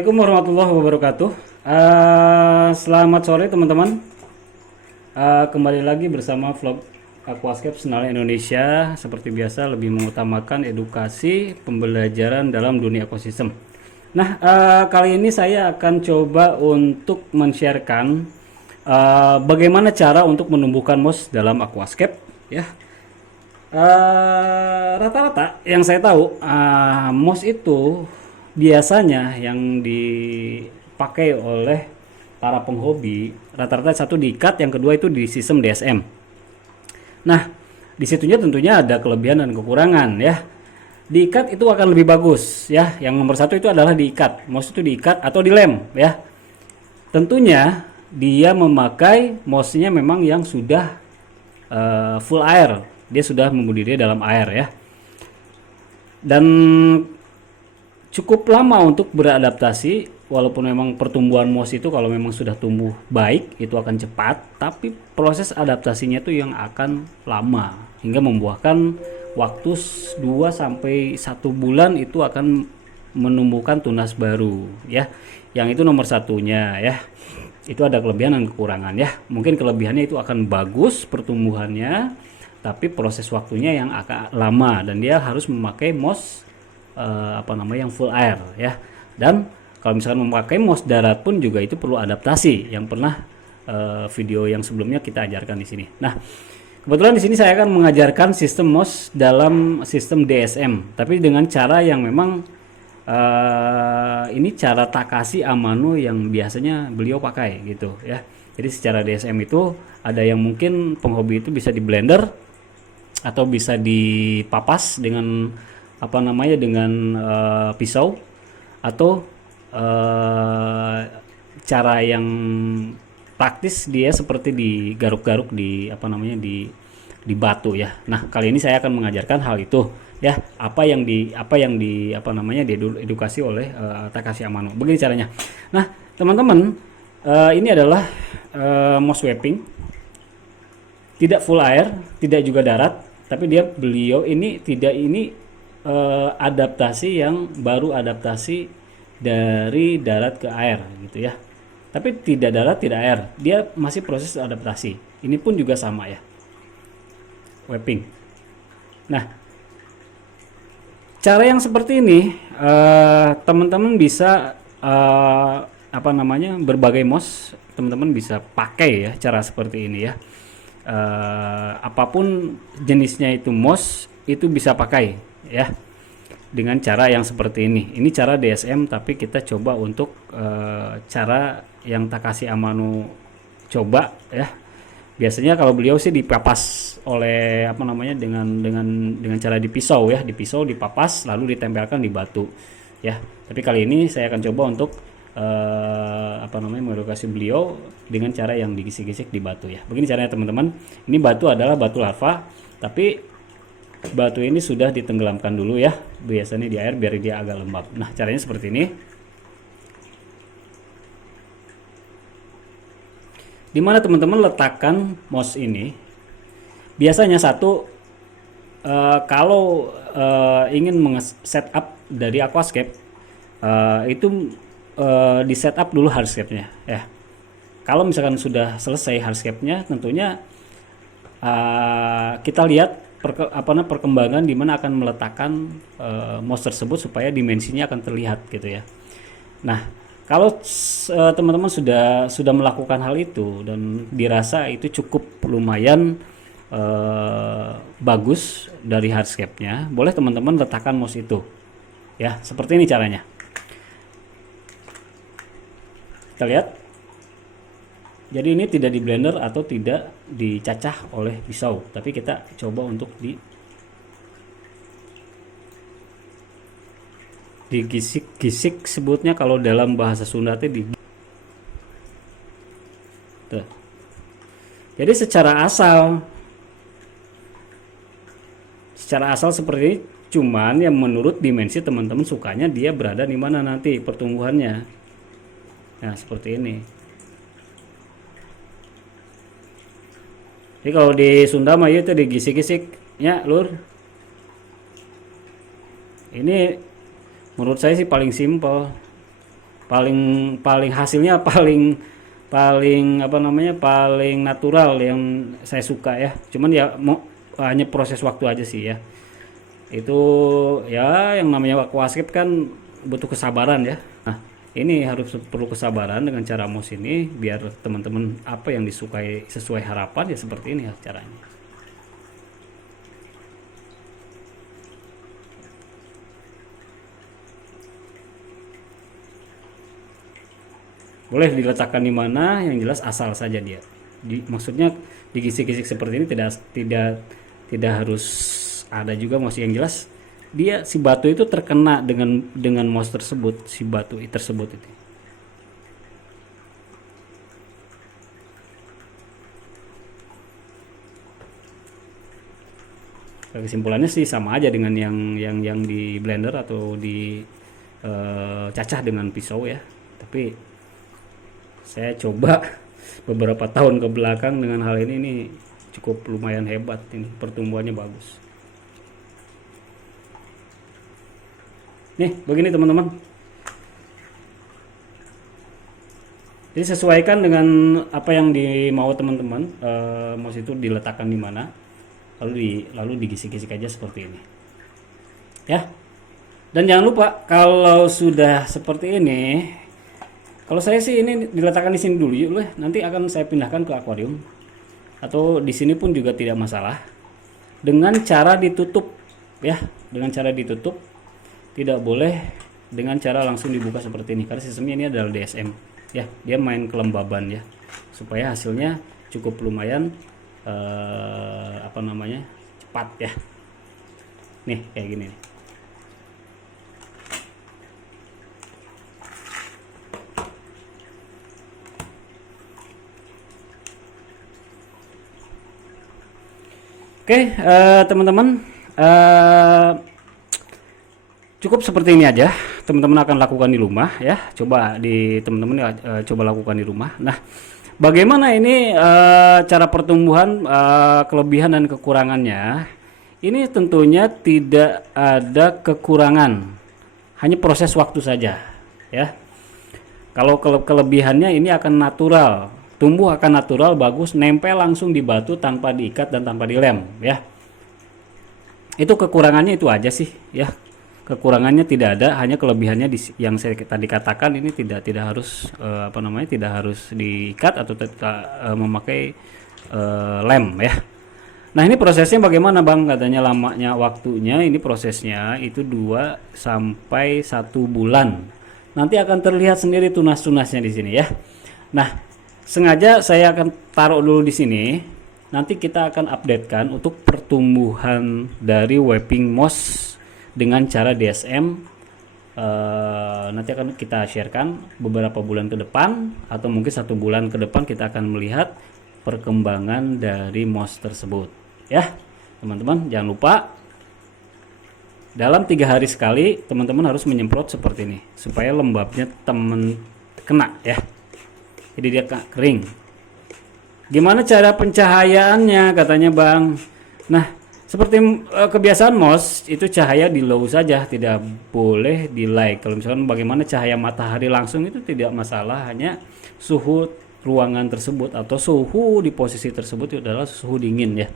Assalamualaikum warahmatullahi wabarakatuh. Selamat sore teman-teman. Kembali lagi bersama vlog Aquascape Senala Indonesia. Seperti biasa lebih mengutamakan edukasi pembelajaran dalam dunia ekosistem. Nah, kali ini saya akan coba untuk men-sharekan bagaimana cara untuk menumbuhkan moss dalam aquascape, ya. Rata-rata yang saya tahu, moss itu biasanya yang dipakai oleh para penghobi rata-rata satu diikat, yang kedua itu di sistem DSM. Nah, disitunya tentunya ada kelebihan dan kekurangan, ya. Diikat itu akan lebih bagus, ya. Yang nomor satu itu adalah diikat, moss itu diikat atau dilem, ya. Tentunya dia memakai mossnya memang yang sudah full air, dia sudah membudidaya dalam air, ya, dan cukup lama untuk beradaptasi. Walaupun memang pertumbuhan moss itu kalau memang sudah tumbuh baik itu akan cepat, tapi proses adaptasinya itu yang akan lama hingga membuahkan waktu 2 sampai 1 bulan itu akan menumbuhkan tunas baru, ya. Yang itu nomor satunya, ya. Itu ada kelebihan dan kekurangan, ya. Mungkin kelebihannya itu akan bagus pertumbuhannya, tapi proses waktunya yang akan lama dan dia harus memakai moss yang full air, ya. Dan kalau misalkan memakai moss darat pun juga itu perlu adaptasi, yang pernah video yang sebelumnya kita ajarkan di sini. Nah, kebetulan di sini saya akan mengajarkan sistem moss dalam sistem DSM, tapi dengan cara yang memang ini cara Takashi Amano yang biasanya beliau pakai gitu, ya. Jadi secara DSM itu ada yang mungkin penghobi itu bisa di blender atau bisa dipapas dengan dengan pisau, atau cara yang praktis dia seperti digaruk-garuk di di batu, ya. Nah, kali ini saya akan mengajarkan hal itu, ya, diedukasi oleh Takashi Amano. Begini caranya. Nah, teman-teman, ini adalah moss wrapping, tidak full air, tidak juga darat, tapi beliau ini adaptasi yang baru, adaptasi dari darat ke air gitu, ya. Tapi tidak darat tidak air, dia masih proses adaptasi. Ini pun juga sama, ya, wrapping. Nah, cara yang seperti ini teman-teman bisa berbagai moss teman-teman bisa pakai, ya, cara seperti ini, ya. Apapun jenisnya itu moss itu bisa pakai, ya, dengan cara yang seperti ini. Ini cara DSM, tapi kita coba untuk cara yang Takashi Amano coba, ya. Biasanya kalau beliau sih dipapas oleh dengan cara dipisau, ya, dipapas lalu ditempelkan di batu, ya. Tapi kali ini saya akan coba untuk mengedukasi beliau dengan cara yang digisik-gisik di batu, ya. Begini caranya, teman-teman. Ini batu adalah batu larva, tapi batu ini sudah ditenggelamkan dulu, ya, biasanya di air biar dia agak lembab. Nah, caranya seperti ini. Dimana teman-teman letakkan moss ini, biasanya kalau ingin setup dari aquascape, itu di setup dulu hardscape-nya, ya. Kalau misalkan sudah selesai hardscape-nya, tentunya kita lihat perkembangan di mana akan meletakkan moss tersebut supaya dimensinya akan terlihat gitu, ya. Nah, kalau teman-teman sudah melakukan hal itu dan dirasa itu cukup lumayan bagus dari hardscape-nya, boleh teman-teman letakkan moss itu, ya. Seperti ini caranya. Kita lihat. Jadi ini tidak di blender atau tidak dicacah oleh pisau, tapi kita coba untuk digisik-gisik, sebutnya kalau dalam bahasa Sunda itu tuh. Jadi secara asal seperti ini, cuman yang menurut dimensi teman-teman sukanya dia berada di mana nanti pertumbuhannya. Nah, seperti ini. Jadi kalau di Sunda mah itu digisik-gisik, ya, lur. Ini menurut saya sih paling simpel. paling paling hasilnya paling paling apa namanya paling natural yang saya suka ya. Cuman ya mau hanya proses waktu aja sih ya. Itu ya yang namanya aquascape kan butuh kesabaran ya. Nah, ini harus perlu kesabaran dengan cara mouse ini biar teman-teman apa yang disukai sesuai harapan ya seperti ini ya caranya. Boleh diletakkan di mana, yang jelas asal saja dia. Maksudnya digisik-gisik seperti ini tidak harus ada juga mouse, yang jelas dia si batu itu terkena dengan mouse tersebut, si batu tersebut itu. Kesimpulannya sih sama aja dengan yang di blender atau di cacah dengan pisau ya. Tapi saya coba beberapa tahun ke belakang dengan hal ini cukup lumayan hebat, ini pertumbuhannya bagus. Nih begini teman-teman, jadi sesuaikan dengan apa yang dimau teman-teman. Mouse itu diletakkan di mana, lalu digisik-gisik aja seperti ini ya. Dan jangan lupa kalau sudah seperti ini, kalau saya sih ini diletakkan di sini dulu yuk, nanti akan saya pindahkan ke akuarium atau di sini pun juga tidak masalah. Dengan cara ditutup ya, dengan cara ditutup, tidak boleh dengan cara langsung dibuka seperti ini karena sistemnya ini adalah DSM ya, dia main kelembaban ya supaya hasilnya cukup lumayan apa namanya cepat ya. Nih kayak gini nih. Oke, teman-teman, cukup seperti ini aja. Teman-teman akan lakukan di rumah ya. Coba teman-teman coba lakukan di rumah. Nah, bagaimana ini cara pertumbuhan, kelebihan dan kekurangannya? Ini tentunya tidak ada kekurangan, hanya proses waktu saja ya. Kalau kelebihannya ini akan natural. Tumbuh akan natural, bagus, nempel langsung di batu tanpa diikat dan tanpa dilem ya. Itu kekurangannya itu aja sih ya. Kekurangannya tidak ada, hanya kelebihannya yang saya tadi katakan ini tidak harus apa namanya tidak harus diikat atau memakai lem ya. Nah, ini prosesnya bagaimana Bang? Katanya lamanya waktunya ini prosesnya itu 2 sampai 1 bulan. Nanti akan terlihat sendiri tunas-tunasnya di sini ya. Nah, sengaja saya akan taruh dulu di sini. Nanti kita akan updatekan untuk pertumbuhan dari wrapping moss dengan cara DSM. Nanti akan kita sharekan beberapa bulan ke depan atau mungkin 1 bulan ke depan kita akan melihat perkembangan dari moss tersebut. Ya, teman-teman jangan lupa dalam 3 hari sekali teman-teman harus menyemprot seperti ini supaya lembabnya kena ya. Jadi dia kering. Gimana cara pencahayaannya katanya Bang? Nah, seperti kebiasaan moss itu cahaya di low saja, tidak boleh di light. Kalau misalkan bagaimana cahaya matahari langsung itu tidak masalah, hanya suhu ruangan tersebut atau suhu di posisi tersebut itu adalah suhu dingin ya.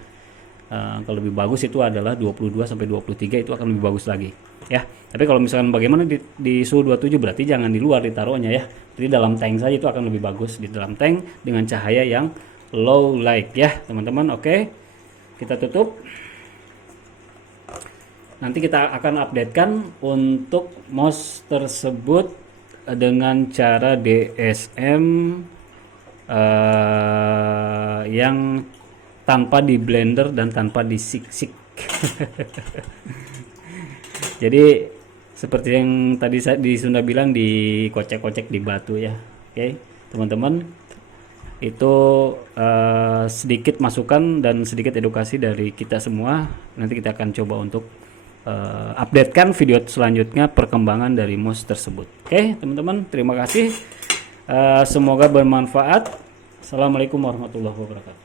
Kalau lebih bagus itu adalah 22 sampai 23, itu akan lebih bagus lagi ya. Tapi kalau misalkan bagaimana di suhu 27 berarti jangan di luar ditaruhnya ya. Jadi dalam tank saja itu akan lebih bagus, di dalam tank dengan cahaya yang low light ya teman-teman. Oke, kita tutup. Nanti kita akan updatekan untuk mouse tersebut dengan cara DSM yang tanpa di blender dan tanpa disik-sik. Jadi seperti yang tadi saya di Sunda bilang, dikocek-kocek di batu ya. Oke, teman-teman, itu sedikit masukan dan sedikit edukasi dari kita semua. Nanti kita akan coba untuk updatekan video selanjutnya perkembangan dari mouse tersebut. Oke, teman-teman, terima kasih. Semoga bermanfaat. Assalamualaikum warahmatullahi wabarakatuh.